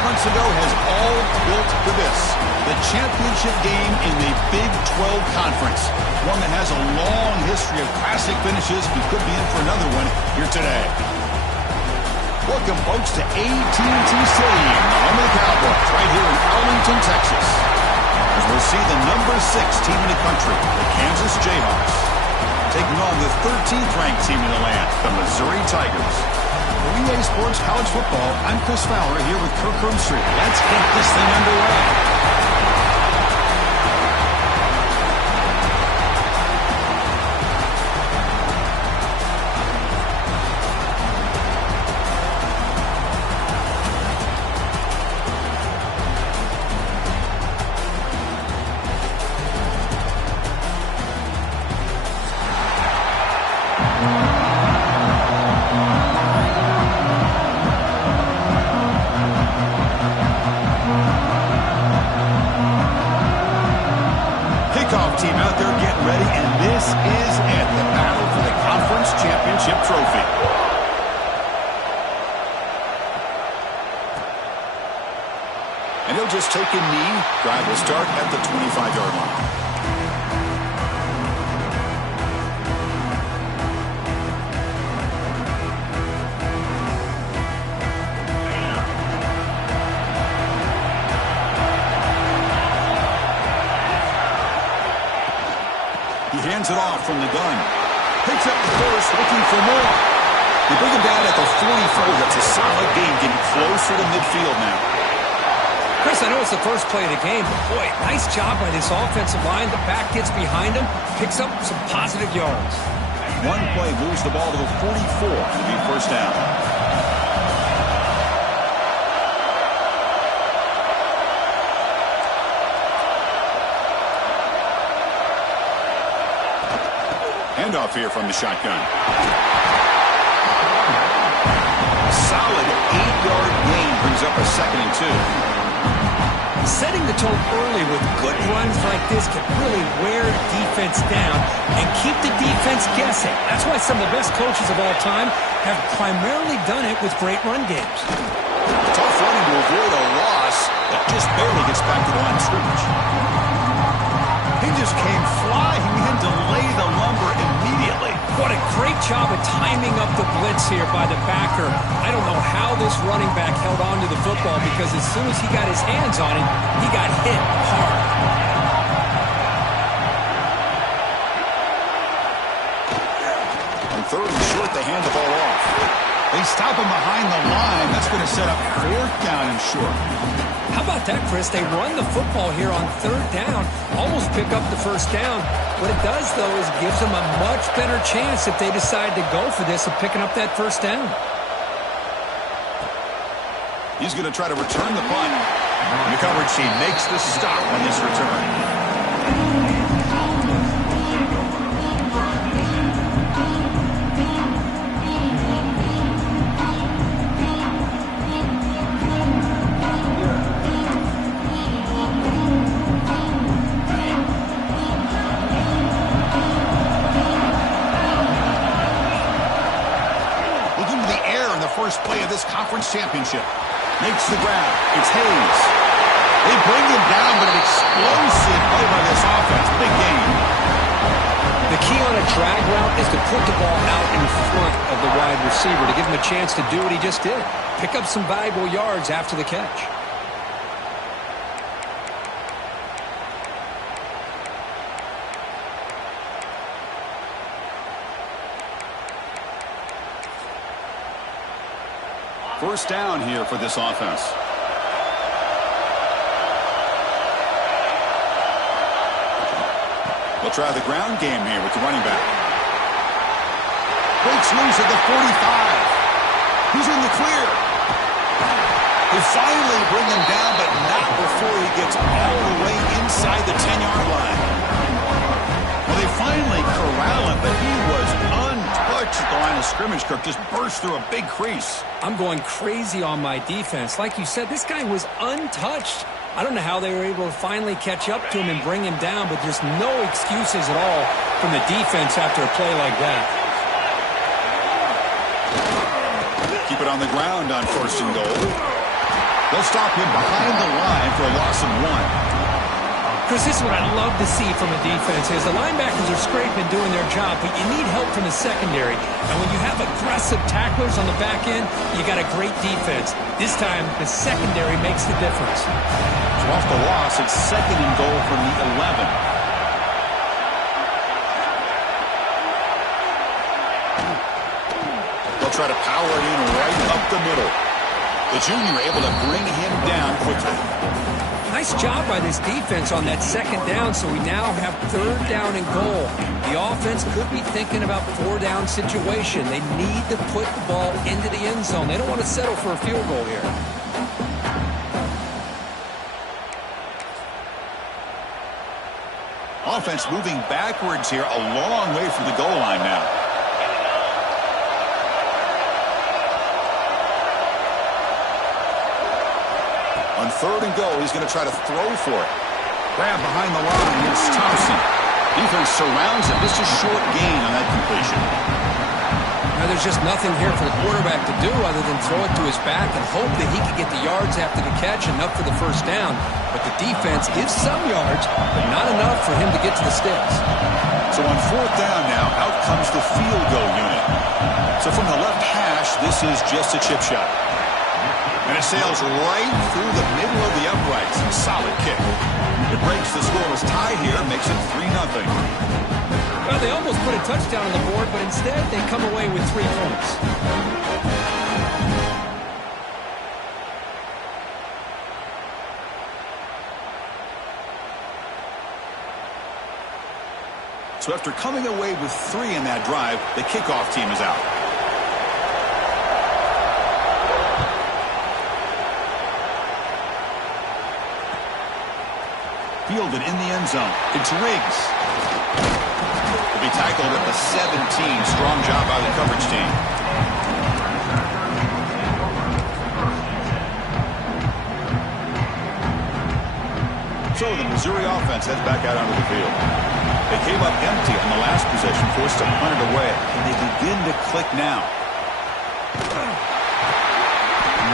Months ago has all built to this. The championship game in the Big 12 Conference. One that has a long history of classic finishes. We could be in for another one here today. Welcome, folks, to AT&T Stadium, the home of the Cowboys, right here in Arlington, Texas. As we'll see the number 6 team in the country, the Kansas Jayhawks, taking on the 13th ranked team in the land, the Missouri Tigers. For EA Sports College Football, I'm Chris Fowler here with Kirk Herbstreit. Let's get this thing underway. Team out there getting ready, and this is it, the battle for the conference championship trophy. And he'll just take a knee. Drive will start at the 25-yard line. Hands it off from the gun. Picks up the first, looking for more. They bring him down at the 44. That's a solid gain, getting closer to midfield now. Chris, I know it's the first play of the game, but boy, nice job by this offensive line. The back gets behind him, picks up some positive yards. One play moves the ball to the 44 to be first down. Handoff here from the shotgun. Solid 8-yard gain brings up a 2nd and 2. Setting the tone early with good runs like this can really wear defense down and keep the defense guessing. That's why some of the best coaches of all time have primarily done it with great run games. Tough running to avoid a loss that just barely gets back to the line of scrimmage. He just came flying in to lay the lumber immediately. What a great job of timing up the blitz here by the backer. I don't know how this running back held on to the football, because as soon as he got his hands on it, he got hit hard. On 3rd and short, they hand the ball off. They stop him behind the line. That's going to set up 4th down and short. How about that, Chris? They run the football here on 3rd down, almost pick up the first down. What it does, though, is gives them a much better chance if they decide to go for this of picking up that first down. He's going to try to return the punt. And the coverage team makes the stop on this return. First play of this conference championship. Makes the grab. It's Hayes. They bring him down, but an explosive play by this offense. Big game. The key on a drag route is to put the ball out in front of the wide receiver to give him a chance to do what he just did. Pick up some valuable yards after the catch. First down here for this offense. They'll try the ground game here with the running back. Breaks loose at the 45. He's in the clear. They finally bring him down, but not before he gets all the way inside the 10-yard line. Well, they finally corral him, but he was untouched at the line of scrimmage. Kirk just burst through a big crease. I'm going crazy on my defense. Like you said, this guy was untouched. I don't know how they were able to finally catch up to him and bring him down, but there's no excuses at all from the defense after a play like that. Keep it on the ground on 1st and goal. They'll stop him behind the line for a loss of 1. Chris, this is what I love to see from a defense is the linebackers are scraping, doing their job, but you need help from the secondary. And when you have aggressive tacklers on the back end, you got a great defense. This time, the secondary makes the difference. So off the loss, it's 2nd and goal from the 11. The They'll try to power it in right up the middle. The junior able to bring him down quickly. Nice job by this defense on that second down, so we now have third down and goal. The offense could be thinking about four-down situation. They need to put the ball into the end zone. They don't want to settle for a field goal here. Offense moving backwards here, a long way from the goal line now. On third and goal, he's going to try to throw for it. Grab behind the line. Here's Thompson. Defense surrounds him. This is short gain on that completion. Now there's just nothing here for the quarterback to do other than throw it to his back and hope that he can get the yards after the catch enough for the first down. But the defense gives some yards, but not enough for him to get to the sticks. So on fourth down now, out comes the field goal unit. So from the left hash, this is just a chip shot. And it sails right through the middle of the uprights. Solid kick. It breaks the scoreless tie here, makes it 3-0. Well, they almost put a touchdown on the board, but instead they come away with 3 points. So after coming away with 3 in that drive, the kickoff team is out. Fielded in the end zone. It's Riggs. To be tackled at the 17. Strong job by the coverage team. So the Missouri offense heads back out onto the field. They came up empty on the last possession, forced to punt it away. And they begin to click now.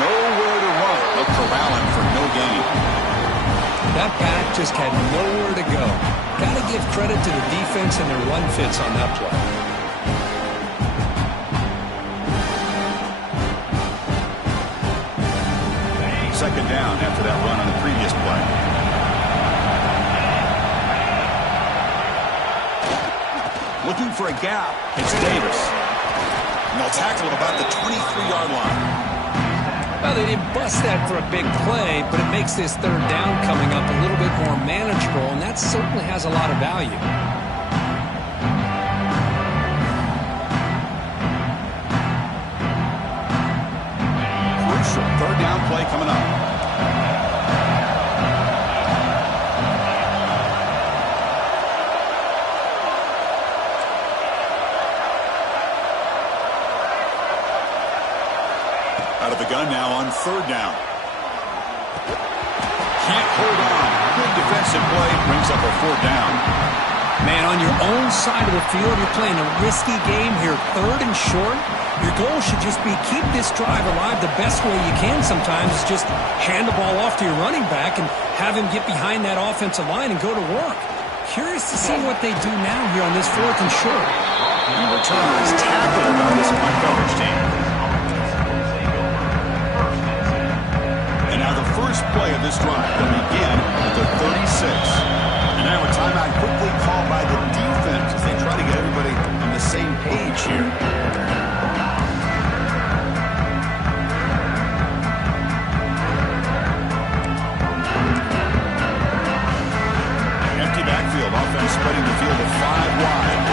Nowhere to run. They'll corral him for no gain. That back just had nowhere to go. Got to give credit to the defense and their run fits on that play. Second down after that run on the previous play. Looking for a gap. It's Davis. And they'll tackle him about the 23-yard line. Well, they didn't bust that for a big play, but it makes this third down coming up a little bit more manageable, and that certainly has a lot of value. Crucial third down play coming up. Out of the gun now on third down. Can't hold on. Good defensive play. Brings up a fourth down. Man, on your own side of the field, you're playing a risky game here. Third and short. Your goal should just be keep this drive alive the best way you can sometimes. Is just hand the ball off to your running back and have him get behind that offensive line and go to work. Curious to see what they do now here on this fourth and short. The returner is tackled by this punt coverage team. And now the first play of this drive will begin at the 36. And now a timeout quickly called by the defense as they try to get everybody on the same page here. Empty backfield. Offense spreading the field to 5 wide.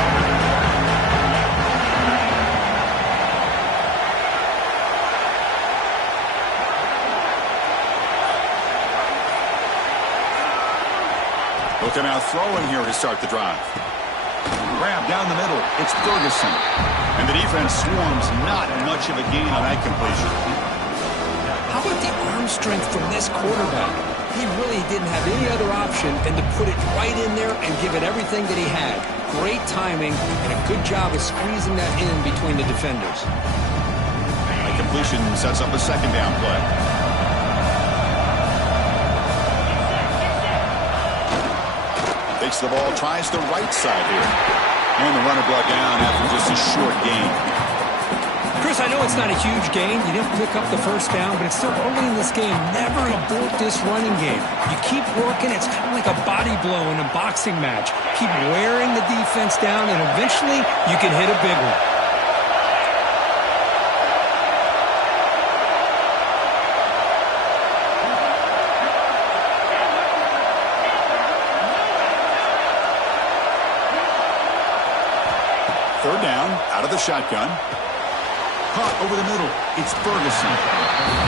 Looking out throwing here to start the drive. Grab down the middle. It's Ferguson. And the defense swarms. Not much of a gain on that completion. How about the arm strength from this quarterback? He really didn't have any other option than to put it right in there and give it everything that he had. Great timing and a good job of squeezing that in between the defenders. The completion sets up a second down play. Takes the ball, tries the right side here. And the runner brought down after just a short gain. Chris, I know it's not a huge gain. You didn't pick up the first down, but it's still early in this game. Never abort this running game. You keep working. It's kind of like a body blow in a boxing match. Keep wearing the defense down, and eventually you can hit a big one. Third down, out of the shotgun. Caught over the middle. It's Ferguson.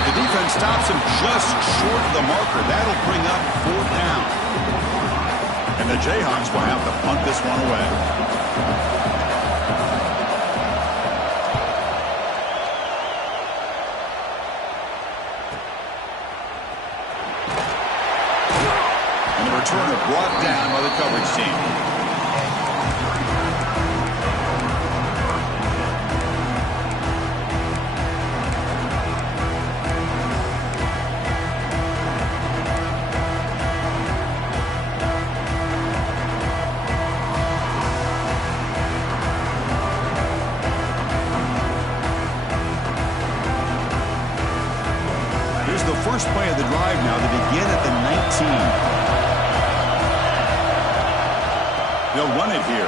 The defense stops him just short of the marker. That'll bring up fourth down. And the Jayhawks will have to punt this one away. And the returner brought down by the coverage team. First play of the drive now. They begin at the 19. They'll run it here.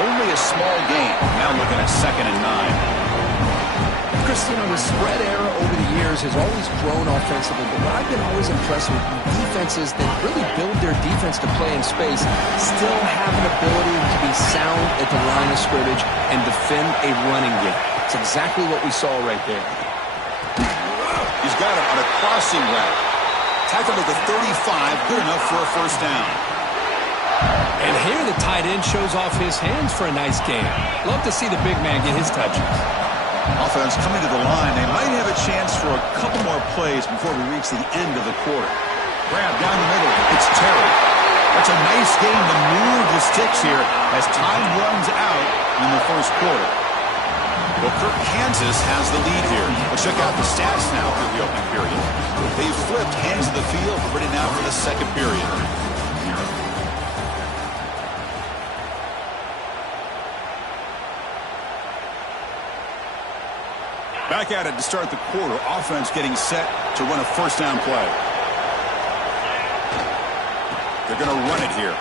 Only a small gain. Now looking at 2nd and 9. Chris, the spread era over the years has always grown offensively, but what I've been always impressed with defenses that really build their defense to play in space still have an ability to be sound at the line of scrimmage and defend a running game. It's exactly what we saw right there. He's got him on a crossing route. Tackled at the 35, good enough for a first down. And here the tight end shows off his hands for a nice game. Love to see the big man get his touches. Offense coming to the line. They might have a chance for a couple more plays before we reach the end of the quarter. Grab down the middle. It's Terry. That's a nice game to move the sticks here as time runs out in the first quarter. Well, Kirk Kansas has the lead here. Let's check out the stats now through the opening period. They've flipped hands of the field, ready now for the second period. Back at it to start the quarter. Offense getting set to run a first down play. They're going to run it here.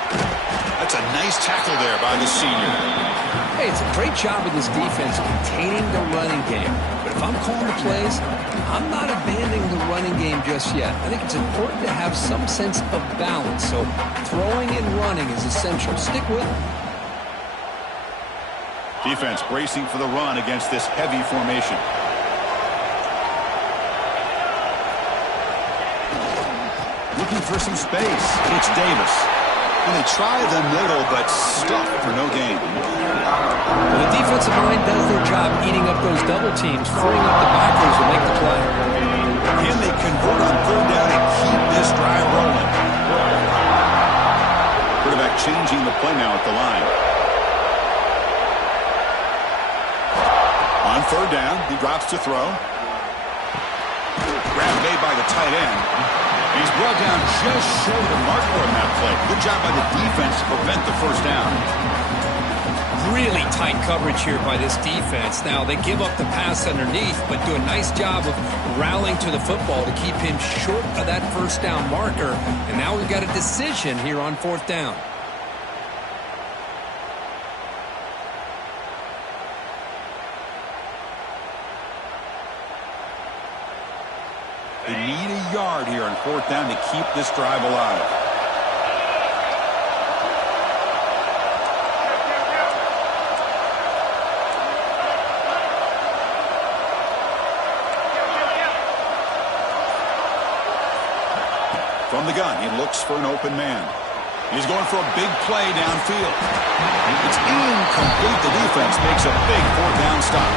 That's a nice tackle there by the senior. Hey, it's a great job of this defense containing the running game. But if I'm calling the plays, I'm not abandoning the running game just yet. I think it's important to have some sense of balance. So throwing and running is essential. Stick with it. Defense bracing for the run against this heavy formation. Looking for some space. It's Davis. And they try the middle, but stuck for no gain. Well, the defensive line does their job eating up those double teams, freeing up the backers to make the play. Can they convert on third down and keep this drive rolling? Quarterback changing the play now at the line. On third down, he drops to throw. Grab made by the tight end. He's brought down just short of the marker on that play. Good job by the defense to prevent the first down. Really tight coverage here by this defense. Now, they give up the pass underneath, but do a nice job of rallying to the football to keep him short of that first down marker. And now we've got a decision here on fourth down. They need a yard here on fourth down to keep this drive alive. From the gun, he looks for an open man. He's going for a big play downfield. It's incomplete. The defense makes a big fourth down stop.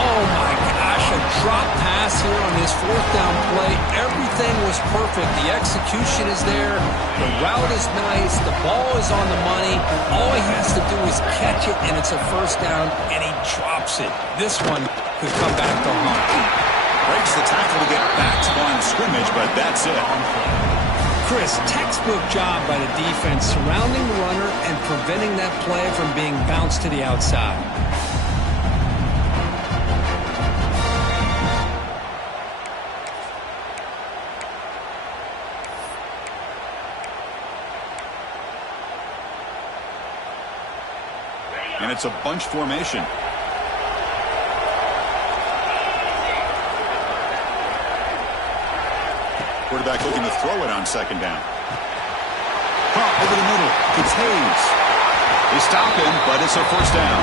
Oh, my gosh, a drop pass here on this fourth down play. Everything was perfect. The execution is there. The route is nice. The ball is on the money. All he has to do is catch it, and it's a first down, and he drops it. This one could come back to haunt. Breaks the tackle to get back to the line of scrimmage, but that's it. Chris, textbook job by the defense surrounding the runner and preventing that play from being bounced to the outside. And it's a bunch formation. Quarterback looking to throw it on second down. Caught over the middle. It's Hayes. They stop him, but it's a first down.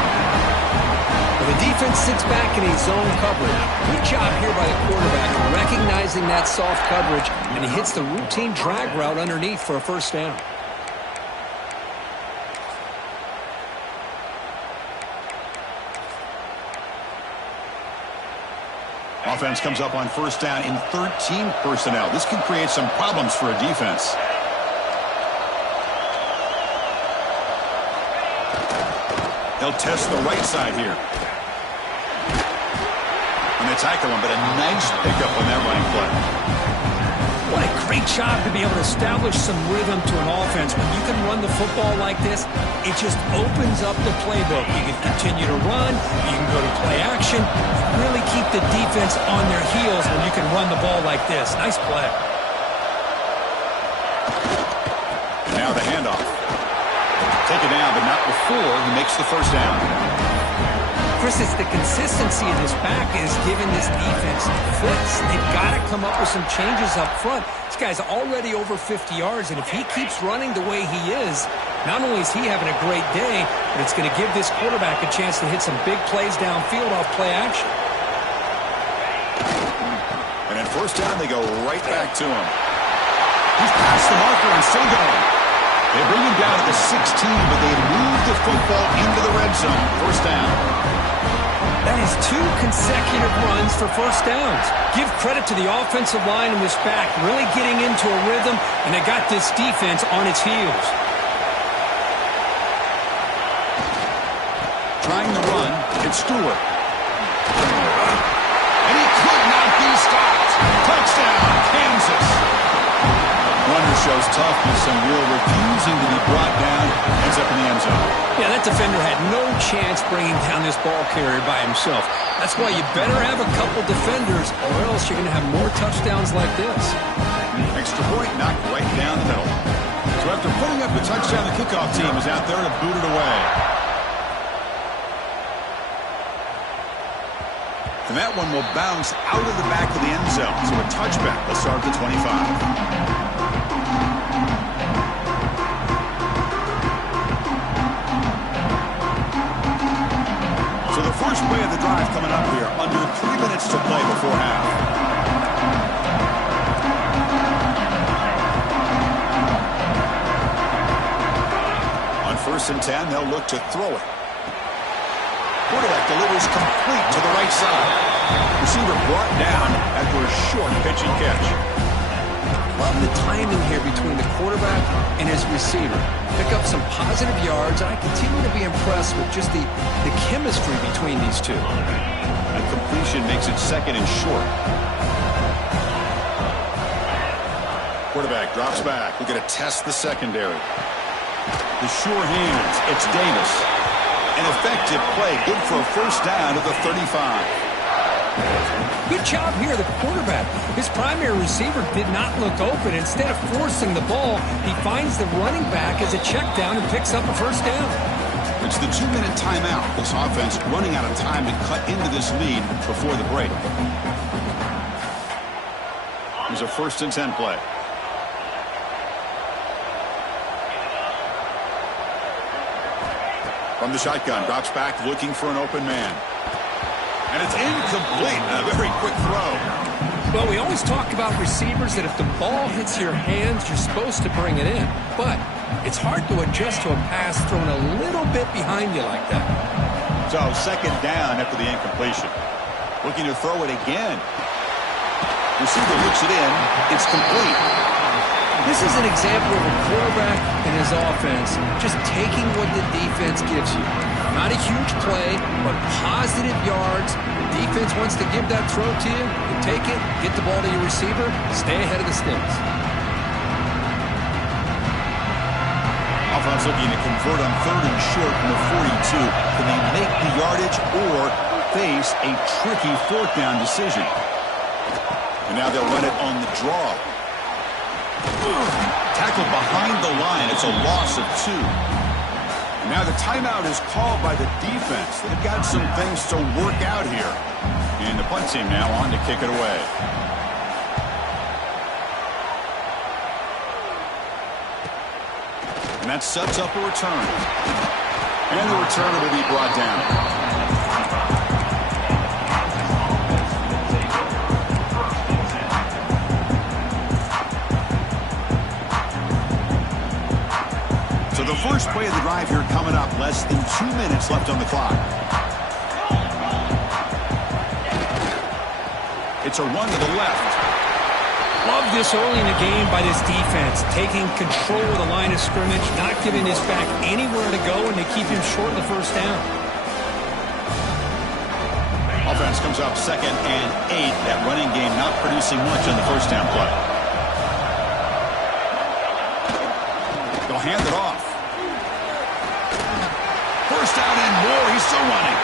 The defense sits back in a zone coverage. Good job here by the quarterback recognizing that soft coverage, and he hits the routine drag route underneath for a first down. Offense comes up on first down in 13 personnel. This can create some problems for a defense. They'll test the right side here. And they tackle him, but a nice pickup on that running play. What a great job to be able to establish some rhythm to an offense. When you can run the football like this, it just opens up the playbook. You can continue to run. You can go to play action. Really keep the defense on their heels when you can run the ball like this. Nice play. Now the handoff. Taken down, but not before he makes the first down. Chris, it's the consistency of this back is giving this defense fits. They've got to come up with some changes up front. This guy's already over 50 yards, and if he keeps running the way he is, not only is he having a great day, but it's going to give this quarterback a chance to hit some big plays downfield off play action. And at first down, they go right back to him. He's past the marker and still going. They bring him down at the 16, but they move the football into the red zone. First down. That is 2 consecutive runs for first downs. Give credit to the offensive line and this back really getting into a rhythm, and they got this defense on its heels. Trying to run, it's Stewart. And he could not be stopped. Touchdown, Kansas. Runner shows toughness and will, refusing to be brought down, ends up in the end zone. Yeah, that defender had no chance bringing down this ball carrier by himself. That's why you better have a couple defenders, or else you're going to have more touchdowns like this. Extra point knocked right down the middle. So after putting up the touchdown, the kickoff team is out there to boot it away. And that one will bounce out of the back of the end zone. So a touchback will start at the 25. So the first play of the drive coming up here, under 3 minutes to play before half. On 1st and 10, they'll look to throw it. Quarterback delivers complete to the right side. Receiver brought down after a short pitch and catch. Love the timing here between the quarterback and his receiver. Pick up some positive yards, and I continue to be impressed with just the chemistry between these two. A completion makes it 2nd and short. Quarterback drops back. We're going to test the secondary. The sure hands. It's Davis. An effective play. Good for a first down at the 35. Good job here, the quarterback. His primary receiver did not look open. Instead of forcing the ball, he finds the running back as a check down and picks up a first down. It's the 2-minute timeout. This offense running out of time to cut into this lead before the break. Here's a 1st and 10 play. From the shotgun, drops back looking for an open man. And it's incomplete. A very quick throw. Well, we always talk about receivers that if the ball hits your hands, you're supposed to bring it in. But it's hard to adjust to a pass thrown a little bit behind you like that. So 2nd down after the incompletion. Looking to throw it again. Receiver looks it in. It's complete. This is an example of a quarterback and his offense just taking what the defense gives you. Not a huge play, but positive yards. The defense wants to give that throw to you. You take it, get the ball to your receiver, stay ahead of the sticks. Offense looking to convert on 3rd and short from the 42. Can they make the yardage or face a tricky 4th down decision? And now they'll run it on the draw. Tackled behind the line. It's a loss of 2. And now the timeout is called by the defense. They've got some things to work out here. And the punt team now on to kick it away. And that sets up a return. And the returner will be brought down. So the first play of the drive here coming up. Less than 2 minutes left on the clock. It's a run to the left. Love this early in the game by this defense, taking control of the line of scrimmage, not giving this back anywhere to go, and they keep him short of the first down. Offense comes up 2nd and 8. That running game not producing much on the first down play. They'll hand it off. First down and more. He's still running.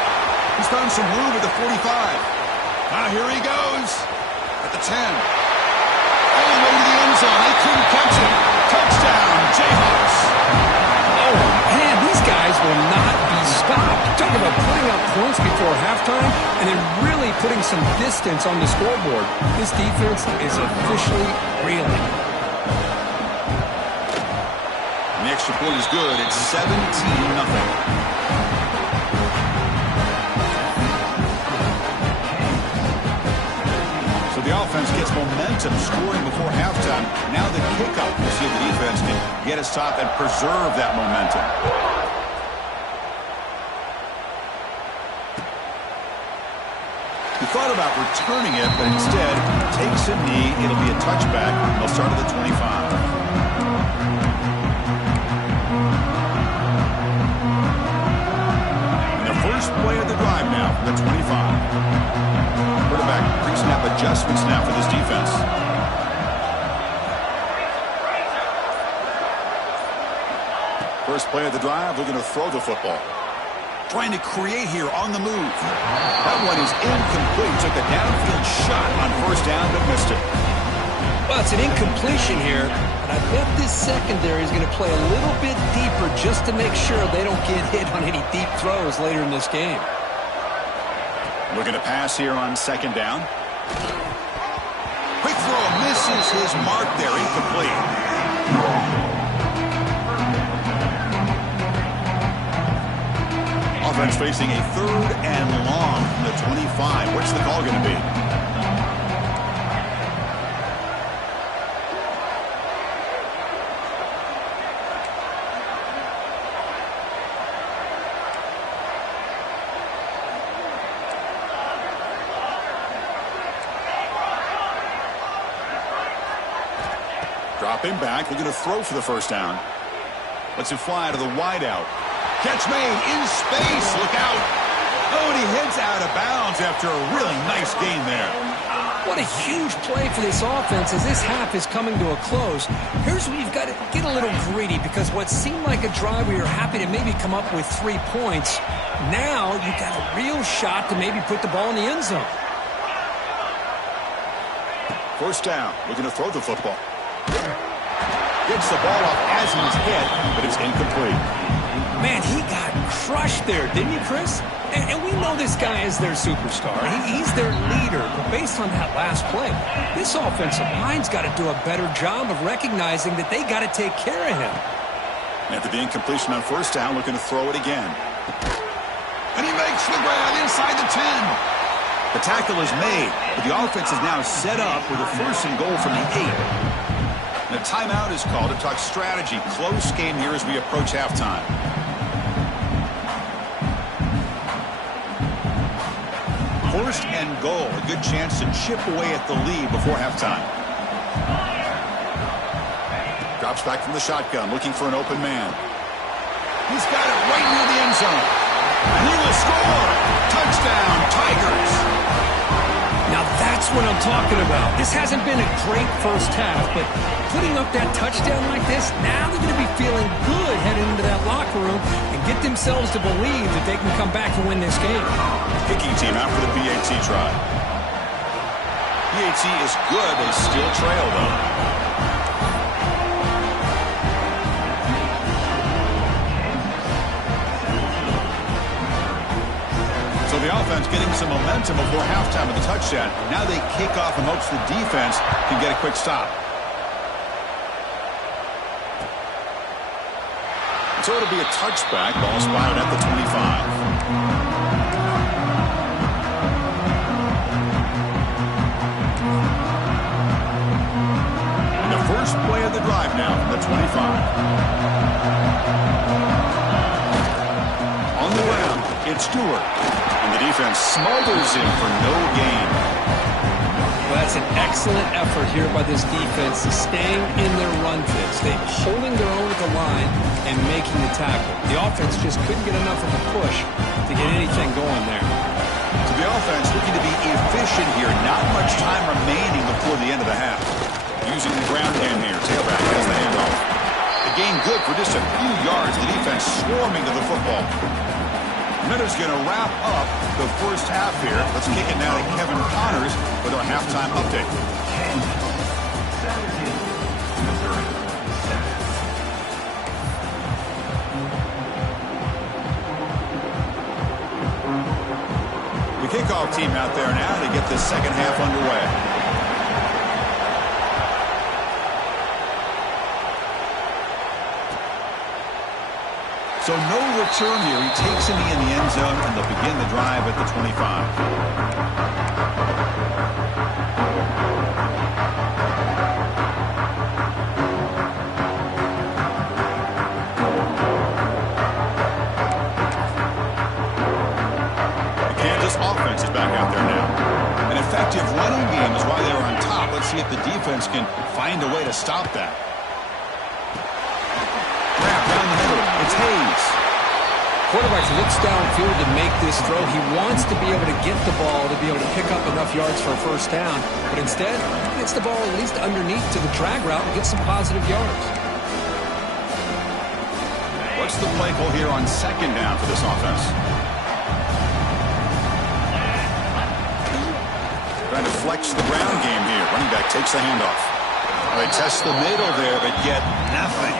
He's found some room at the 45. Now here he goes at the 10. All the way to the end zone. They couldn't catch him. Touchdown, Jayhawks. Oh, man, these guys will not be stopped. Talk about putting up points before halftime and then really putting some distance on the scoreboard. This defense is officially reeling. And the extra point is good. It's 17-0. The offense gets momentum scoring before halftime. Now the kickoff. We'll see if the defense can get a stop and preserve that momentum. He thought about returning it, but instead takes a knee. It'll be a touchback. They'll start at the 25. And the first play of the drive now from the 25. Quarterback pre-snap adjustments now for this defense. First play of the drive, we're going to throw the football. Trying to create here on the move. That one is incomplete. Took a downfield shot on first down, but missed it. Well, it's an incompletion here, but I bet this secondary is going to play a little bit deeper just to make sure they don't get hit on any deep throws later in this game. Looking to pass here on 2nd down. Quick throw, misses his mark there, incomplete. Offense facing a 3rd and long from the 25. What's the call going to be? Drop him back. We're going to throw for the first down. Lets him fly to the wideout. Catch made in space. Look out. Oh, and he heads out of bounds after a really nice game there. What a huge play for this offense as this half is coming to a close. Here's where you've got to get a little greedy because what seemed like a drive where you're happy to maybe come up with 3 points, now you've got a real shot to maybe put the ball in the end zone. First down. We're going to throw the football. Gets the ball off as he's hit, but it's incomplete. Man, he got crushed there, didn't you, Chris? And we know this guy is their superstar. He's their leader. But based on that last play, this offensive line's got to do a better job of recognizing that they got to take care of him. After the incompletion on first down, looking to throw it again. And he makes the grab inside the 10. The tackle is made, but the offense is now set up with a 1st and goal from the 8. And a timeout is called to talk strategy. Close game here as we approach halftime. First and goal. A good chance to chip away at the lead before halftime. Drops back from the shotgun, looking for an open man. He's got it right near the end zone. And he will score. Touchdown, Tigers. Now that's what I'm talking about. This hasn't been a great first half, but putting up that touchdown like this, now they're going to be feeling good heading into that locker room and get themselves to believe that they can come back and win this game. Kicking team out for the PAT try. PAT is good. They still trail, though. So the offense getting some momentum before halftime with the touchdown. Now they kick off in hopes the defense can get a quick stop. So it'll be a touchback. Ball spotted at the 25. And the first play of the drive now from the 25. On the ground, it's Stewart. And the defense smothers him for no gain. Well, that's an excellent effort here by this defense, staying in their run fits. They're holding their own at the line and making the tackle. The offense just couldn't get enough of a push to get anything going there. So the offense looking to be efficient here. Not much time remaining before the end of the half. Using the ground game here. Tailback has the handoff. The gain good for just a few yards. The defense swarming to the football. Miller's going to wrap up the first half here. Let's kick it now to Kevin Connors with our halftime update. The kickoff team out there now to get the second half underway. So no return here. He takes him in the end zone, and they'll begin the drive at the 25. The Kansas offense is back out there now. An effective running game is why they were on top. Let's see if the defense can find a way to stop that. Down the middle, it's Hayes. Quarterback looks downfield to make this throw. He wants to be able to get the ball to be able to pick up enough yards for a first down. But instead, he gets the ball at least underneath to the drag route and gets some positive yards. What's the play call here on second down for this offense? Trying to flex the ground game here. Running back takes the handoff. They test the middle there, but get nothing.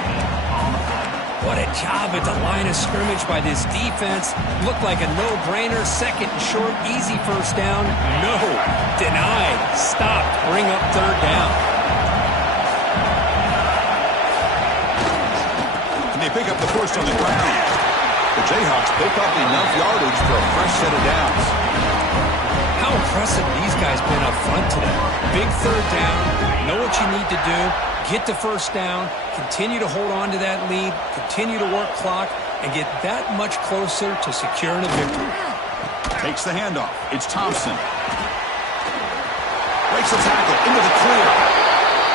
What a job at the line of scrimmage by this defense. Looked like a no-brainer. Second and short, easy first down. No. Denied. Stopped. Bring up third down. And they pick up the first on the ground. The Jayhawks pick up enough yardage for a fresh set of downs. How impressive these guys been up front today. Big third down. Know what you need to do. Get the first down, continue to hold on to that lead, continue to work clock, and get that much closer to securing a victory. Takes the handoff. It's Thompson. Breaks the tackle into the clear.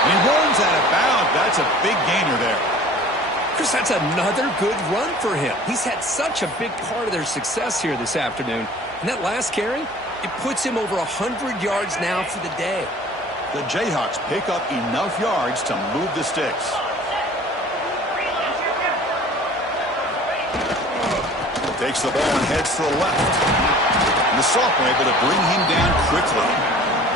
And he runs out of bounds. That's a big gainer there. Chris, that's another good run for him. He's had such a big part of their success here this afternoon. And that last carry, it puts him over 100 yards now for the day. The Jayhawks pick up enough yards to move the sticks. Takes the ball and heads to the left. And the sophomore able to bring him down quickly.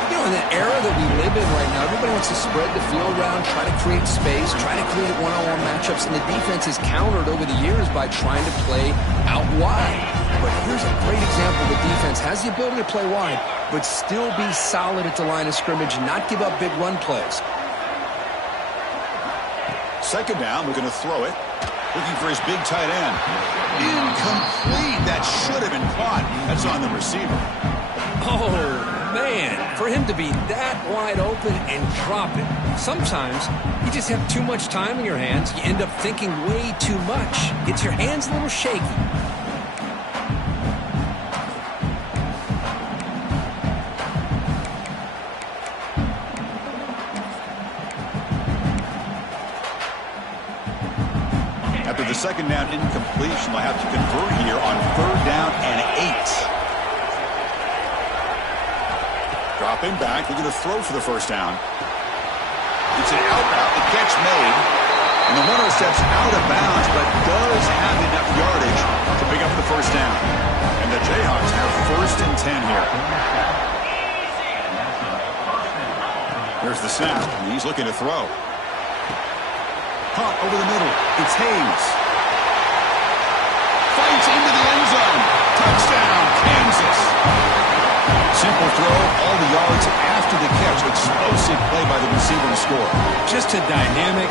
You know, in the era that we live in right now, everybody wants to spread the field around, try to create space, try to create one-on-one matchups, and the defense has countered over the years by trying to play out wide. But here's a great example. The defense has the ability to play wide, but still be solid at the line of scrimmage and not give up big run plays. Second down, we're going to throw it. Looking for his big tight end. Incomplete. That should have been caught. That's on the receiver. Oh, man. For him to be that wide open and drop it. Sometimes you just have too much time in your hands. You end up thinking way too much. Gets your hands a little shaky. After the second down incompletion, they'll have to convert here on third down and 8. Dropping back, looking to throw for the first down. It's an out route, the catch made. And the runner steps out of bounds, but does have enough yardage to pick up the first down. And the Jayhawks have first and 10 here. There's the snap, and he's looking to throw. Caught over the middle. It's Hayes. Fights into the end zone. Touchdown, Kansas. Simple throw, all the yards after the catch. Explosive play by the receiver to score. Just a dynamic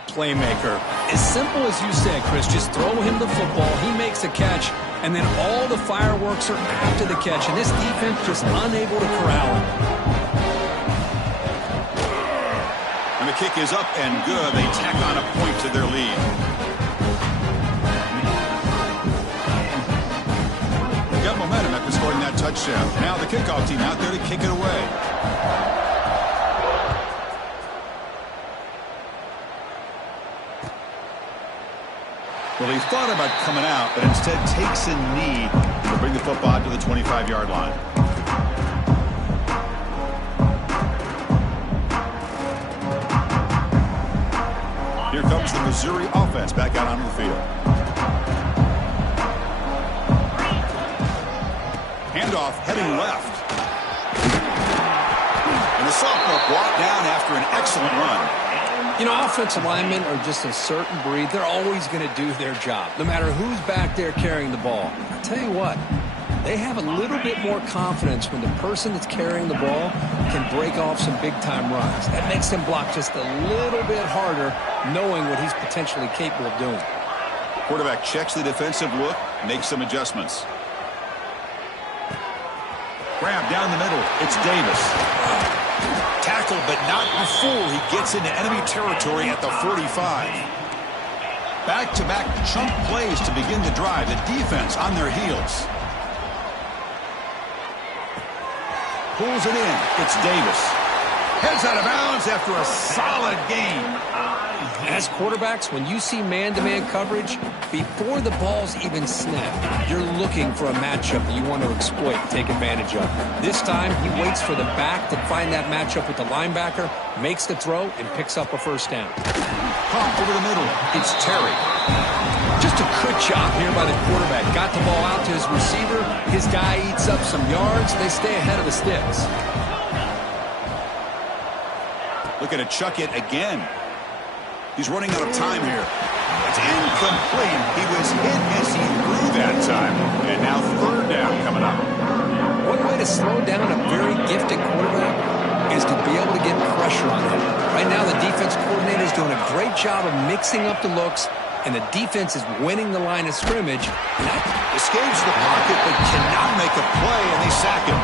Playmaker. As simple as you said, Chris, just throw him the football, he makes a catch, and then all the fireworks are after the catch, and this defense just unable to corral him. And the kick is up and good. They tack on a point to their lead. They got momentum after scoring that touchdown. Now the kickoff team out there to kick it away. Well, he thought about coming out, but instead takes a knee to bring the football to the 25-yard line. Here comes the Missouri offense back out onto the field. Handoff heading left. And the sophomore brought down after an excellent run. You know, offensive linemen are just a certain breed. They're always going to do their job, no matter who's back there carrying the ball. I'll tell you what, they have a little bit more confidence when the person that's carrying the ball can break off some big-time runs. That makes them block just a little bit harder, knowing what he's potentially capable of doing. Quarterback checks the defensive look, makes some adjustments. Grab down the middle. It's Davis. Tackled, but not before he gets into enemy territory at the 45. Back-to-back chunk plays to begin the drive. The defense on their heels. Pulls it in. It's Davis. Heads out of bounds after a solid gain. As quarterbacks, when you see man-to-man coverage, before the ball's even snapped, you're looking for a matchup that you want to exploit and take advantage of. This time, he waits for the back to find that matchup with the linebacker, makes the throw, and picks up a first down. Pump over the middle. It's Terry. Just a good job here by the quarterback. Got the ball out to his receiver. His guy eats up some yards. They stay ahead of the sticks. Looking to chuck it again. He's running out of time here. It's incomplete. He was hit as he threw that time. And now third down coming up. One way to slow down a very gifted quarterback is to be able to get pressure on him. Right now, the defense coordinator is doing a great job of mixing up the looks, and the defense is winning the line of scrimmage. And that escapes the pocket, but cannot make a play, and they sack him.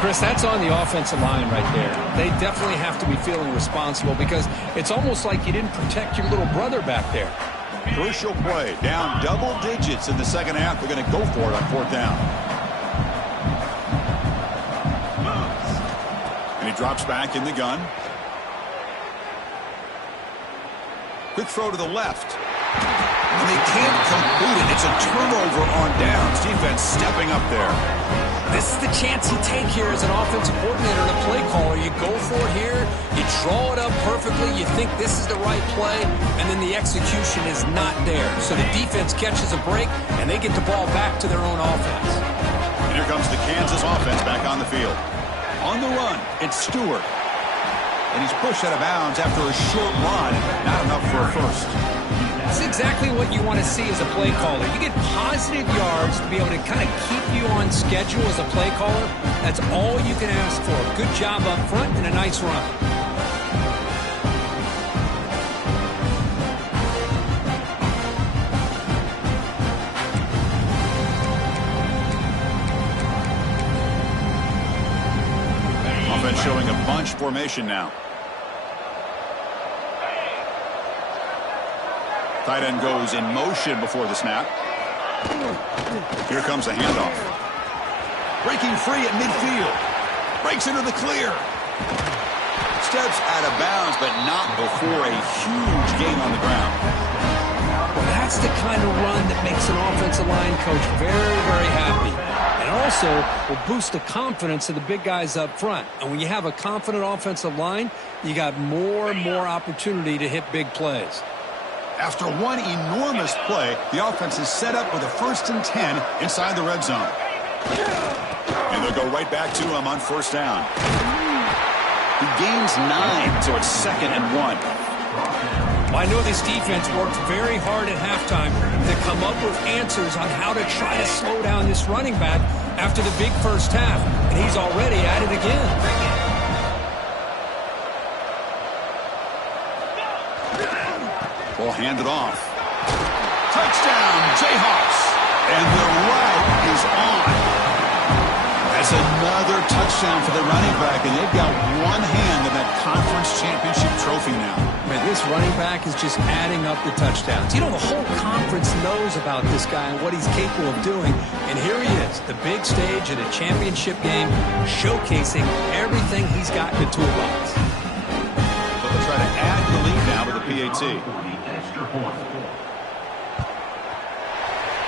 Chris, that's on the offensive line right there. They definitely have to be feeling responsible because it's almost like you didn't protect your little brother back there. Crucial play. Down double digits in the second half. They're going to go for it on fourth down. And he drops back in the gun. Quick throw to the left. And they can't complete it. It's a turnover on downs. Defense stepping up there. This is the chance you take here as an offensive coordinator and a play caller. You go for it here, you draw it up perfectly, you think this is the right play, and then the execution is not there. So the defense catches a break, and they get the ball back to their own offense. And here comes the Kansas offense back on the field. On the run, it's Stewart. And he's pushed out of bounds after a short run. Not enough for a first. That's exactly what you want to see as a play caller. You get positive yards to be able to kind of keep you on schedule as a play caller. That's all you can ask for. Good job up front and a nice run. Offense showing a bunch formation now. Tight end goes in motion before the snap. Here comes the handoff. Breaking free at midfield. Breaks into the clear. Steps out of bounds, but not before a huge gain on the ground. Well, that's the kind of run that makes an offensive line coach very, very happy. And also will boost the confidence of the big guys up front. And when you have a confident offensive line, you got more and more opportunity to hit big plays. After one enormous play, the offense is set up with a 1st and 10 inside the red zone. And they'll go right back to him on first down. He gains 9, so it's 2nd and 1. Well, I know this defense worked very hard at halftime to come up with answers on how to try to slow down this running back after the big first half. And he's already at it again. Will hand it off. Touchdown, Jayhawks. And the route is on. That's another touchdown for the running back, and they've got one hand in that conference championship trophy now. Man, this running back is just adding up the touchdowns. You know, the whole conference knows about this guy and what he's capable of doing. And here he is, the big stage in a championship game, showcasing everything he's got in the toolbox. So they'll try to add the lead now with the PAT.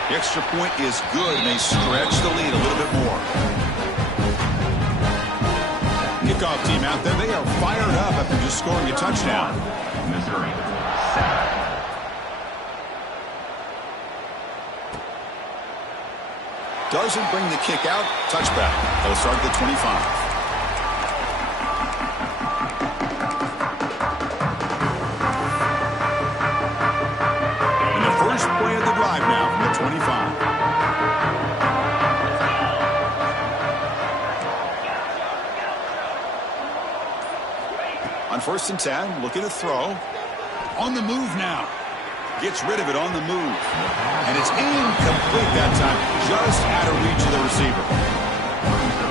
The extra point is good, and they stretch the lead a little bit more. Kickoff team out there. They are fired up after just scoring a touchdown. Missouri, Doesn't bring the kick out. Touchback. They'll start at the 25. And the first play of the drive now from the 25. On 1st and 10, looking to throw. On the move now. Gets rid of it on the move. And it's incomplete that time. Just out of reach of the receiver.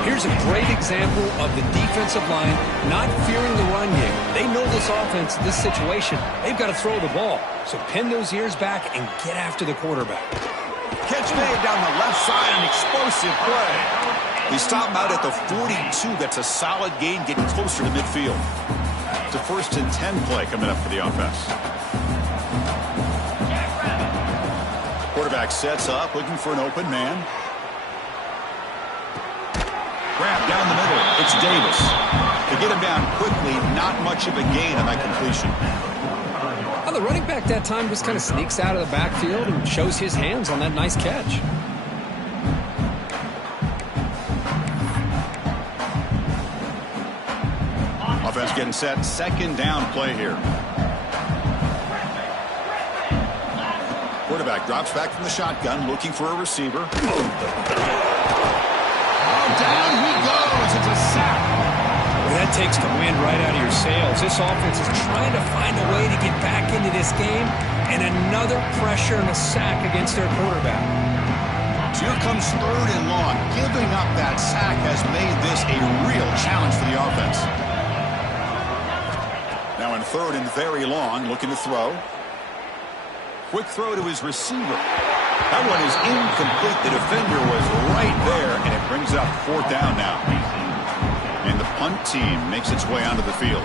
Here's a great example of the defensive line not fearing the run game. They know this offense, this situation. They've got to throw the ball. So pin those ears back and get after the quarterback. Catch made down the left side, an explosive play. They stop him out at the 42. That's a solid gain, getting closer to midfield. It's a 1st and 10 play coming up for the offense. Quarterback sets up, looking for an open man. Grab down the middle. It's Davis. To get him down quickly, not much of a gain on that completion. Well, the running back that time just kind of sneaks out of the backfield and shows his hands on that nice catch. Offense getting set. 2nd down play here. Quarterback drops back from the shotgun, looking for a receiver. Down he goes. It's a sack. Well, that takes the wind right out of your sails. This offense is trying to find a way to get back into this game, and another pressure and a sack against their quarterback. So here comes 3rd and long. Giving up that sack has made this a real challenge for the offense. Now in 3rd and very long, looking to throw. Quick throw to his receiver. That one is incomplete. The defender was right there, and it brings up 4th down now. And the punt team makes its way onto the field.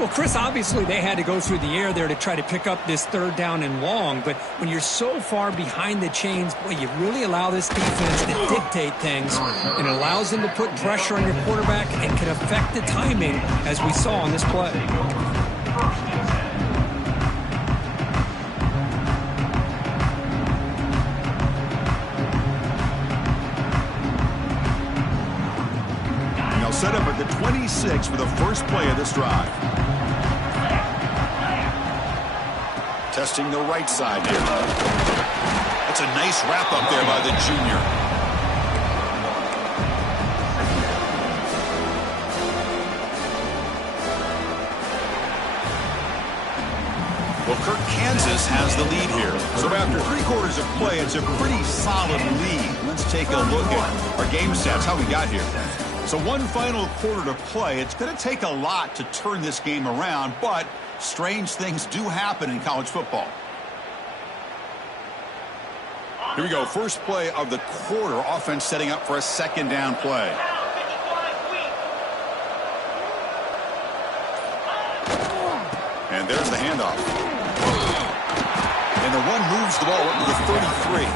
Well, Chris, obviously they had to go through the air there to try to pick up this 3rd down and long, but when you're so far behind the chains, boy, you really allow this defense to dictate things, and it allows them to put pressure on your quarterback and can affect the timing, as we saw on this play. Set up at the 26 for the first play of this drive. Testing the right side here. That's a nice wrap up there by the junior. Well, Kirk, Kansas has the lead here. So after 3/4 of play, it's a pretty solid lead. Let's take a look at our game stats, how we got here. So one final quarter to play. It's going to take a lot to turn this game around, but strange things do happen in college football. Here we go. First play of the quarter. Offense setting up for a 2nd down play. And there's the handoff. And the one moves the ball up to the 33.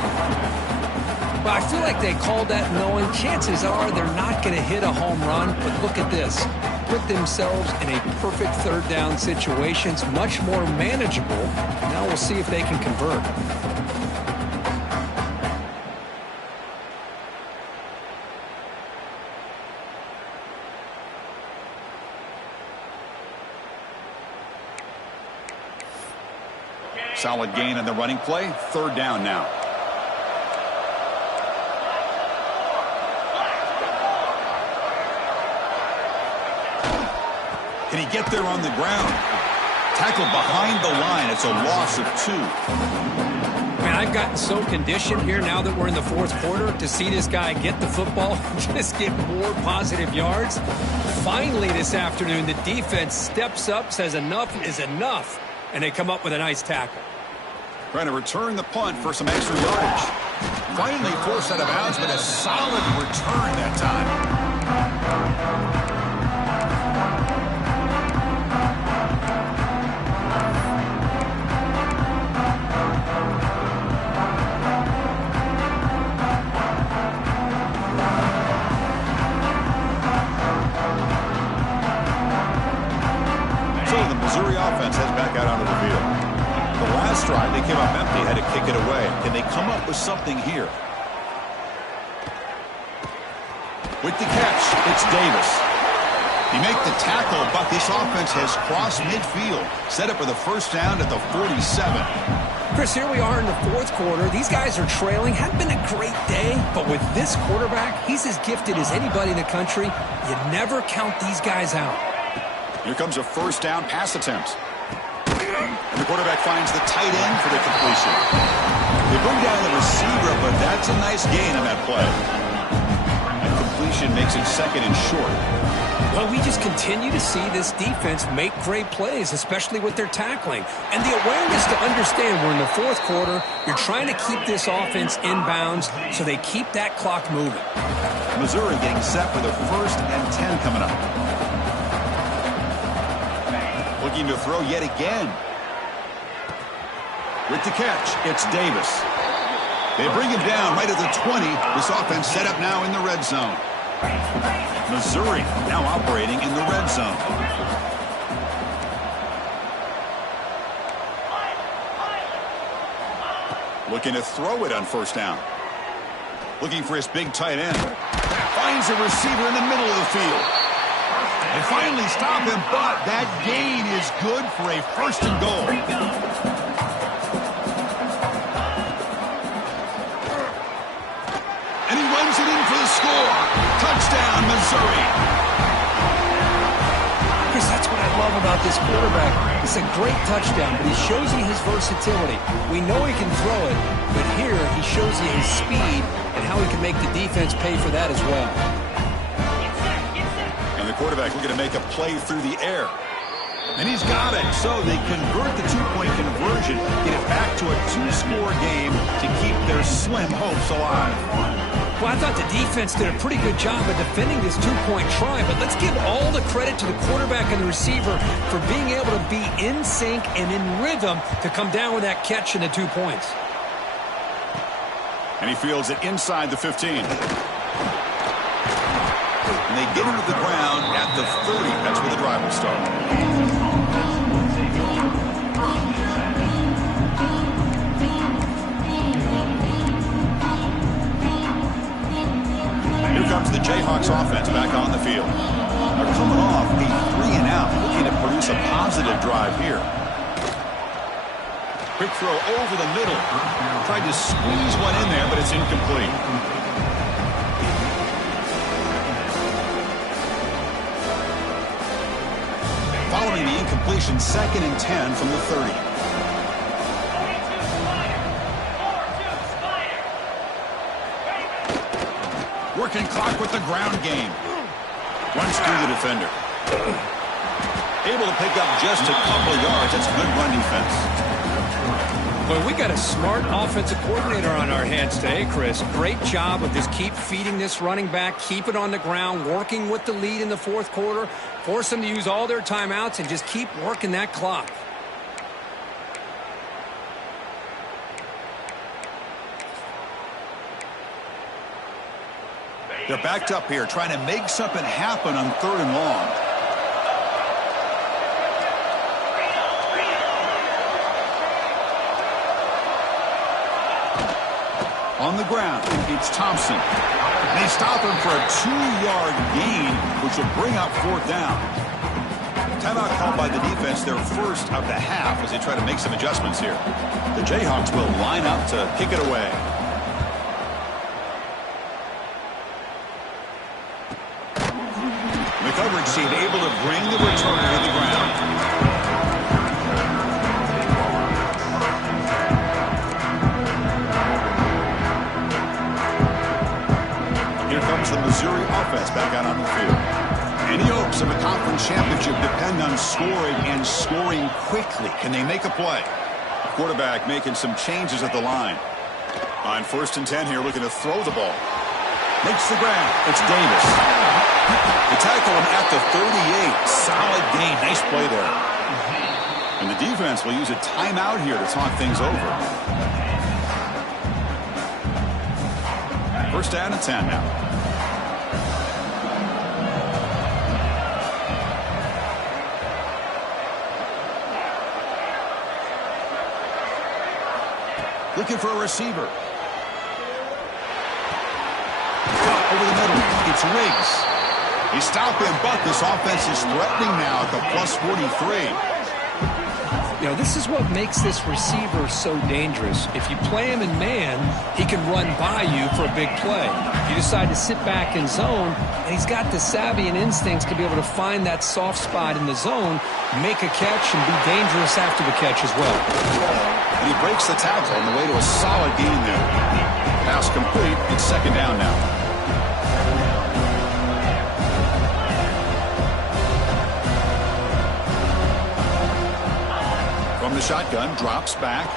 Well, I feel like they called that knowing chances are they're not going to hit a home run, but look at this. Put themselves in a perfect 3rd down situation. It's much more manageable. Now we'll see if they can convert. Solid gain on the running play. 3rd down now. Can he get there on the ground? Tackled behind the line. It's a loss of 2. Man, I've gotten so conditioned here now that we're in the fourth quarter to see this guy get the football and just get more positive yards. Finally this afternoon, the defense steps up, says enough is enough, and they come up with a nice tackle. Trying to return the punt for some extra yardage. Finally forced out of bounds, but a solid return that time. Missouri offense heads back out onto the field. The last drive, they came up empty, had to kick it away. Can they come up with something here? With the catch, it's Davis. He makes the tackle, but this offense has crossed midfield. Set up for the first down at the 47. Chris, here we are in the fourth quarter. These guys are trailing. Hadn't been a great day, but with this quarterback, he's as gifted as anybody in the country. You never count these guys out. Here comes a first down pass attempt. And the quarterback finds the tight end for the completion. They bring down the receiver, but that's a nice gain on that play. And completion makes it second and short. Well, we just continue to see this defense make great plays, especially with their tackling. And the awareness to understand we're in the fourth quarter, you're trying to keep this offense in bounds so they keep that clock moving. Missouri getting set for the 1st and 10 coming up. Looking to throw yet again. With the catch, it's Davis. They bring him down right at the 20. This offense set up now in the red zone. Missouri now operating in the red zone. Looking to throw it on first down. Looking for his big tight end. Finds a receiver in the middle of the field. They finally stop him, but that gain is good for a 1st and goal. And he runs it in for the score. Touchdown, Missouri. Chris, that's what I love about this quarterback. It's a great touchdown, but he shows you his versatility. We know he can throw it, but here he shows you his speed and how he can make the defense pay for that as well. Quarterback looking to make a play through the air. And he's got it. So they convert the 2-point conversion, get it back to a 2-score game to keep their slim hopes alive. Well, I thought the defense did a pretty good job of defending this 2-point try, but let's give all the credit to the quarterback and the receiver for being able to be in sync and in rhythm to come down with that catch and the 2 points. And he fields it inside the 15. And they get him to the ground at the 30. That's where the drive will start. Here comes the Jayhawks offense back on the field. They're coming off a 3-and-out, looking to produce a positive drive here. Quick throw over the middle. Tried to squeeze one in there, but it's incomplete. Following the incompletion, 2nd and 10 from the 30. Working clock with the ground game. Runs through the defender. Able to pick up just a couple of yards. That's good run defense. Well, we got a smart offensive coordinator on our hands today, Chris. Great job of just keep feeding this running back, keep it on the ground, working with the lead in the fourth quarter, force them to use all their timeouts, and just keep working that clock. They're backed up here, trying to make something happen on 3rd and long. On the ground, it's Thompson. They stop him for a 2-yard gain, which will bring up 4th down. Timeout called by the defense, their first of the half, as they try to make some adjustments here. The Jayhawks will line up to kick it away. The coverage team able to bring the returner to the ground. Missouri offense back out on the field. Any hopes of a conference championship depend on scoring and scoring quickly. Can they make a play? Quarterback making some changes at the line. On 1st and 10 here, looking to throw the ball. Makes the grab. It's Davis. They tackle him at the 38. Solid gain. Nice play there. And the defense will use a timeout here to talk things over. 1st down and 10 now. Looking for a receiver. Over the middle. It's Riggs. They stop him, but this offense is threatening now at the plus 43. You know, this is what makes this receiver so dangerous. If you play him in man, he can run by you for a big play. You decide to sit back in zone, and he's got the savvy and instincts to be able to find that soft spot in the zone, make a catch, and be dangerous after the catch as well. And he breaks the tackle on the way to a solid gain there. Pass complete. It's 2nd down now. From the shotgun, drops back.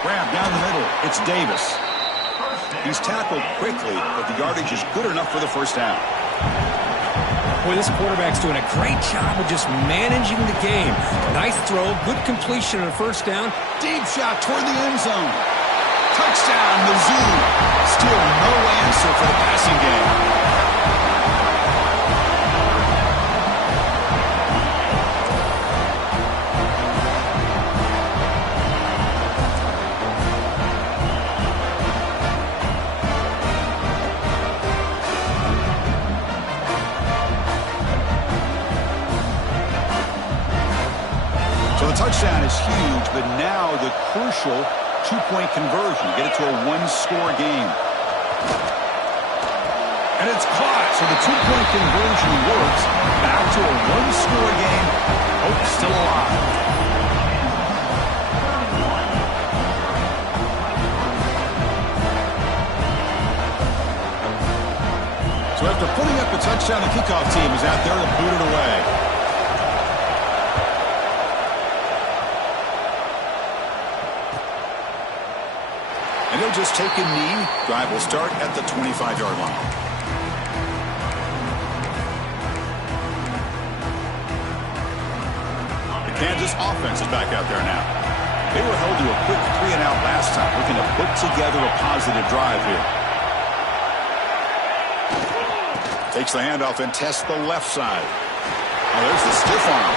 Grab down the middle. It's Davis. He's tackled quickly, but the yardage is good enough for the 1st down. Boy, this quarterback's doing a great job of just managing the game. Nice throw, good completion on a 1st down. Deep shot toward the end zone. Touchdown, Mizzou. Still no answer for the passing game. Touchdown is huge, but now the crucial 2-point conversion. Get it to a 1-score game. And it's caught, so the 2-point conversion works. Back to a 1-score game. Hope still alive. So after putting up a touchdown, the kickoff team is out there to boot it away. And he'll just take a knee. Drive will start at the 25-yard line. The Kansas offense is back out there now. They were held to a quick 3-and-out last time, looking to put together a positive drive here. Takes the handoff and tests the left side. Oh, there's the stiff arm.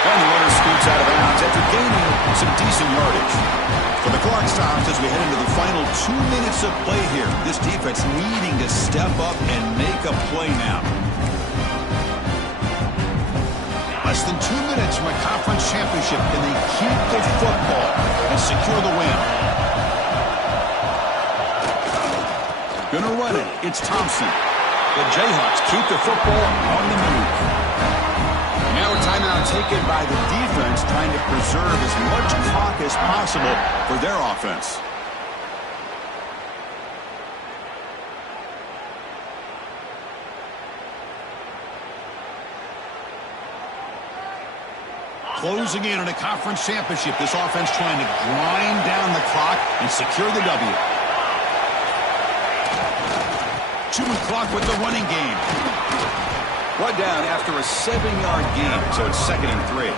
And the runner scoots out of bounds after gaining some decent yardage. So the clock stops as we head into the final 2 minutes of play here. This defense needing to step up and make a play now. Less than 2 minutes from a conference championship. Can they keep the football and secure the win? Gonna run it. It's Thompson. The Jayhawks keep the football on the move. Now a timeout taken by the defense, trying to preserve as much clock as possible for their offense. Closing in on a conference championship, this offense trying to grind down the clock and secure the W. Chewing clock with the running game. Brought down after a 7-yard gain, so it's 2nd and 3.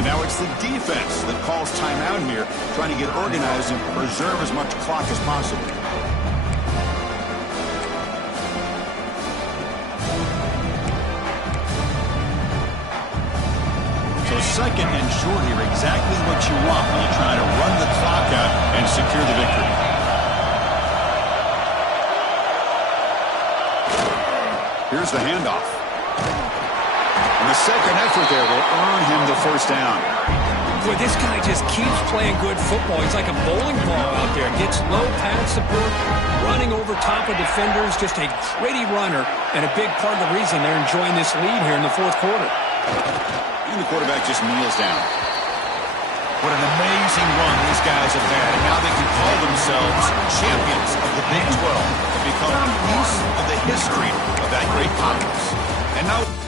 And now it's the defense that calls timeout here, trying to get organized and preserve as much clock as possible. So 2nd and short here, exactly what you want when you try to run the clock out and secure the victory. Here's the handoff. And the second effort there will earn him the 1st down. Boy, this guy just keeps playing good football. He's like a bowling ball out there. Gets low pad support, running over top of defenders. Just a gritty runner, and a big part of the reason they're enjoying this lead here in the 4th quarter. And the quarterback just kneels down. What an amazing run these guys have had, and now they can call themselves champions of the Big 12 and become a piece of the history of that great conference. And now